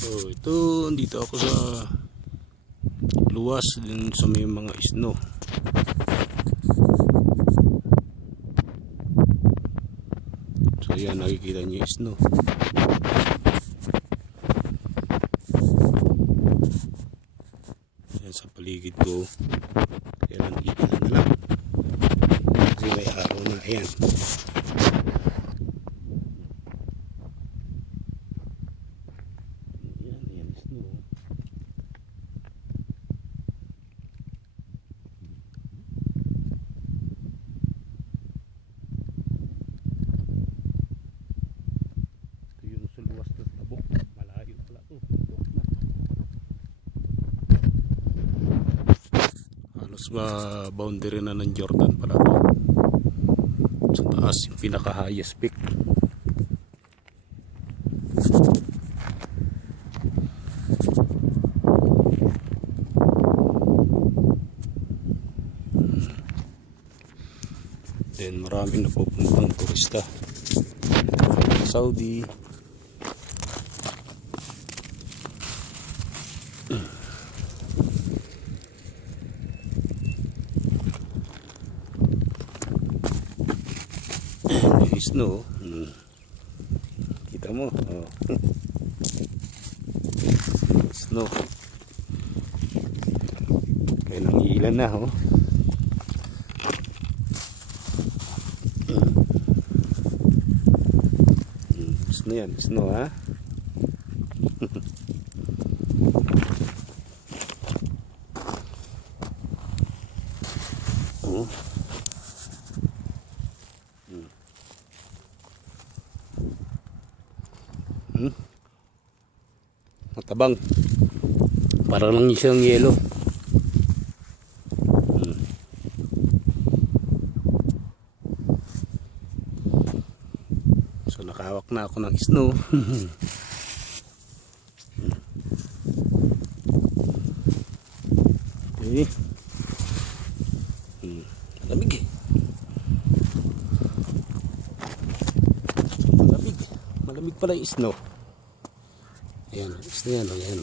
So ito, dito ako sa luwas din sa may mga isno. So yan, nakikita niyo isno. Yan sa paligid ko. Kaya nakikita na lang. Kasi may araw na. Ayan. Ayan isno. Boundary na ng Jordan pala to. Sa taas yung pinaka highest peak. Then maraming napupuntang turista Saudi. Snow. Kita mo, oh. Snow. Kaya nangiilan na, oh. Snow yan, snow, ha. Oh. Matabang, parang lang siyang yelo. So nakahawak na ako ng snow. Okay. Malamig. Malamig pala yung snow. Ayan, isno yan, ayan.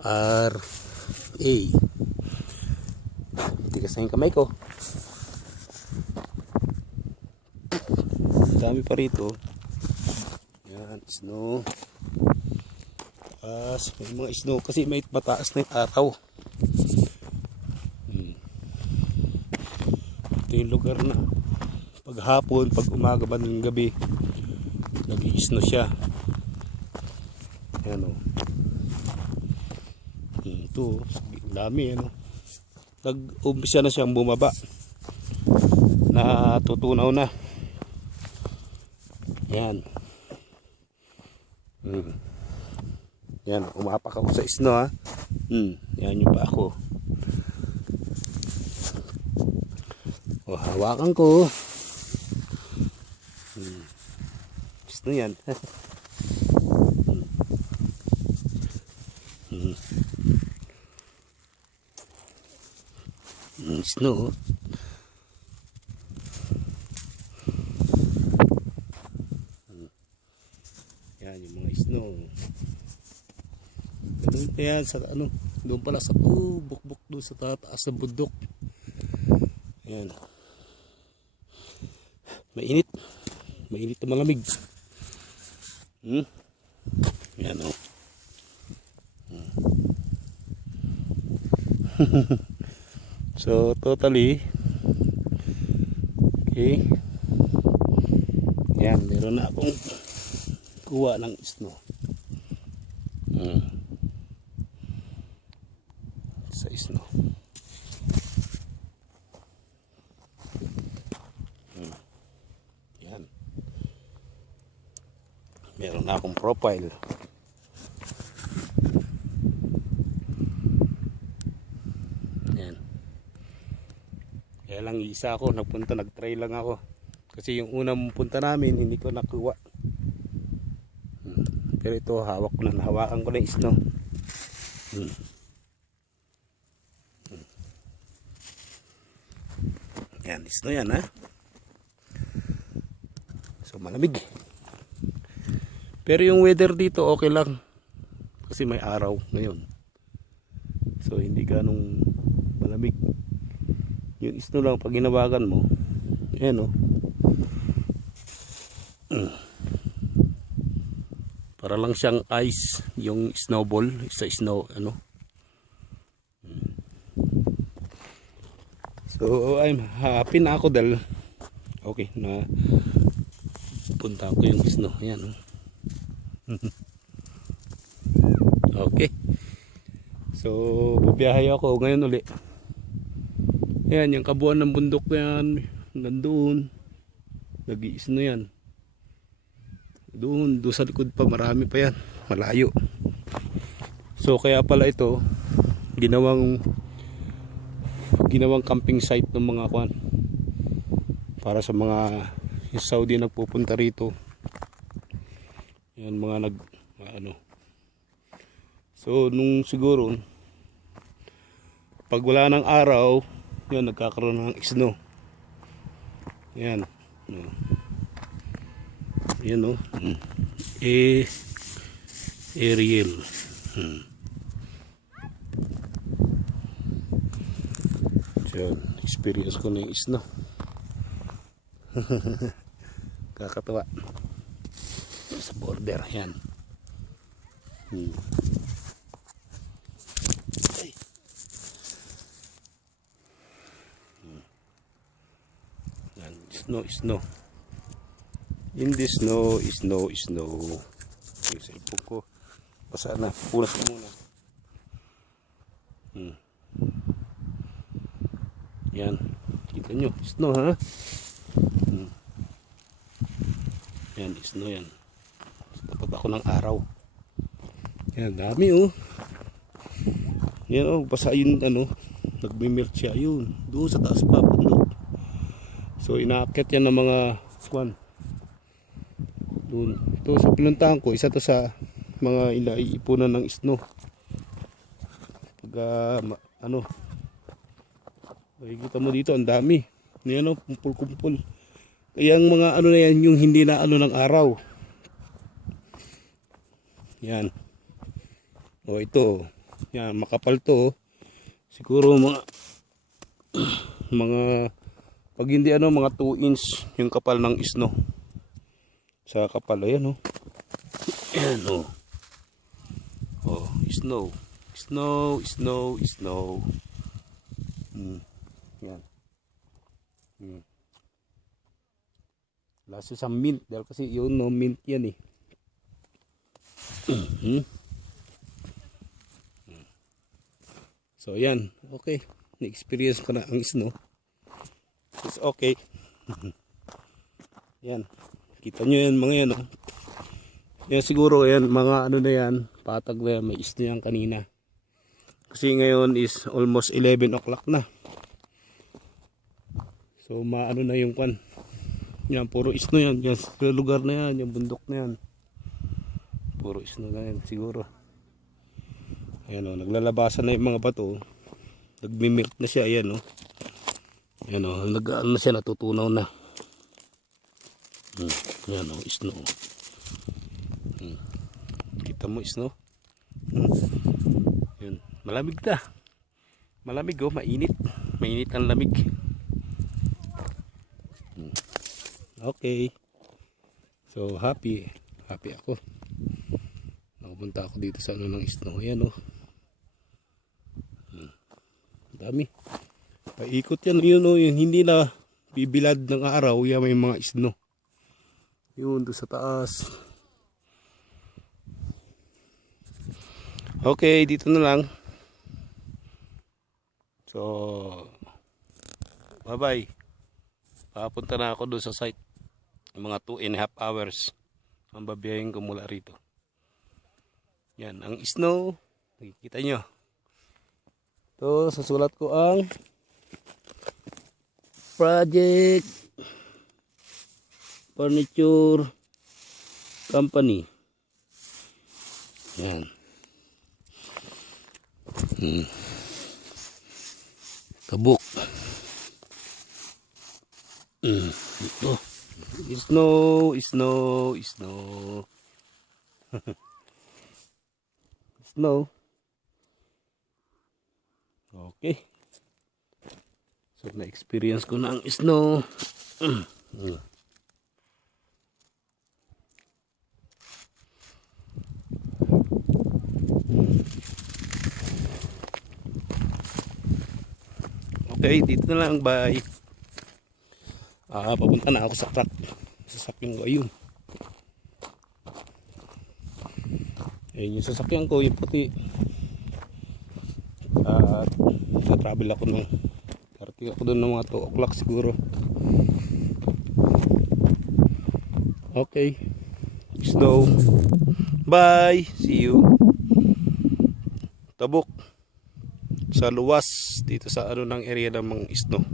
R.A. Tigas na yung kamay ko. Dami pa rito. Ayan, snow. May mga snow kasi may mataas na yung araw. Ito yung lugar na paghapon, pag umaga ba ng gabi, nag-i-snow siya. Ayan o. Ito, dami ano. Nag-umpisa na siyang bumaba. Natutunaw na. Ayan. Ayan, umapak ako sa snow, ha. Ayan yung pa ako. O, hawakan ko. Snow yan. Snow. Yan yung mga snow. Ganun pa yan sa ano, doon pala sa bukbuk doon sa taas sa bundok. Yan. Mainit. Mainit na malamig. Yan o. So totally, okay. Yan, meron na akong kuha ng snow. Sa snow. Yan. Meron na akong profile. Kaya lang isa ako nagpunta, nagtry lang ako kasi yung unang punta namin hindi ko nakuha. Pero ito hawak ko na, nahawakan ko na yung snow. Yan, snow yan, ha. So malamig. Pero yung weather dito okay lang. Kasi may araw ngayon. So hindi ganong malamig. Yung snow lang pag hinawakan mo. Ayan o. Para lang siyang ice. Yung snowball. Sa snow. Ano. So I'm happy na ako dahil okay na punta ko yung snow. Ayan o. Okay. So bubiyahe ako ngayon uli. Ayan yung kabuuan ng bundok na yan. Nandoon. Nag-i-snow yan. Doon sa likod pa marami pa yan. Malayo. So kaya pala ito ginawang camping site ng mga kwan para sa mga Saudi nagpupunta rito. Yan mga ano. So nung siguro pag wala ng araw, yan nagkakaroon ng snow. Yan. Yan o. Aerial. So, experience ko na yung snow. Kakatawa. Sa border. Yan. Yan. Snow. In the snow. Yung cellphone ko. Basa na. Punas ko muna. Yan. Kita nyo. Snow ha. Yan. Snow yan. Tapat ako ng araw. Yan. Dami oh. Yan oh. Basa yun ano. Nagmimelt siya. Yun. Doon sa taas pa. Bundok. So inaakit yan ng mga swan. Doon. Ito sa pinuntahan ko. Isa to sa mga inaiipunan ng snow. Pag ano. Makikita mo dito, ang dami. Yan o, kumpul-kumpul. Kaya ang mga ano na yan, yung hindi na ano ng araw. Yan. O ito. Yan, makapal to. Siguro mga pag hindi ano, mga 2 inch yung kapal ng snow. Sa kapal, ayan o. Ayan o. O, snow. Snow. Yan. Lasa sa mint dahil kasi yun no, mint yan eh. So yan, okay. Na-experience ko na ang snow. It's okay. Yan. Kita nyo yan mga yan oh. Yan siguro yan, mga ano na yan, patag na yan, may snow yan kanina. Kasi ngayon is almost 11 o'clock na. So maano na yung kwan. Yan puro snow yan. Yan sa lugar na yan, yung bundok na yan. Puro snow na yan siguro. Ayan o, naglalabasan na yung mga bato. Nagmimilk na siya, ayan o. Ayan o, nag-ano na siya, natutunaw na. Ayan o, snow. Kita mo snow? Ayan, malamig na. Malamig o, mainit. Mainit ang lamig. Okay. So happy ako. Nakapunta ako dito sa ano ng snow. Ayan o. Dami. Paikot yan. Yun o. Yun, hindi na bibilad ng araw. Yan may mga snow. Yun doon sa taas. Okay. Dito na lang. So bye bye. Papunta na ako doon sa site. Mga 2.5 hours ang babiyahin ko mula rito. Yan, ang snow. Nakikita nyo. Ito, sasulat ko ang Project Furniture Company. Yan. Kabuk. Ito. Snow. Snow. Okay. So na-experience ko na ang snow. Okay, dito na lang, bye. Papunta na ako sa truck. Sasakyan ko, ayun. Ayun yung sasakyan ko, yung puti. At travel ako ng karating ako doon ng mga 2 o'clock siguro. Okay, snow. Bye, see you. Tabok sa luwas dito sa ano ng area ng mga snow.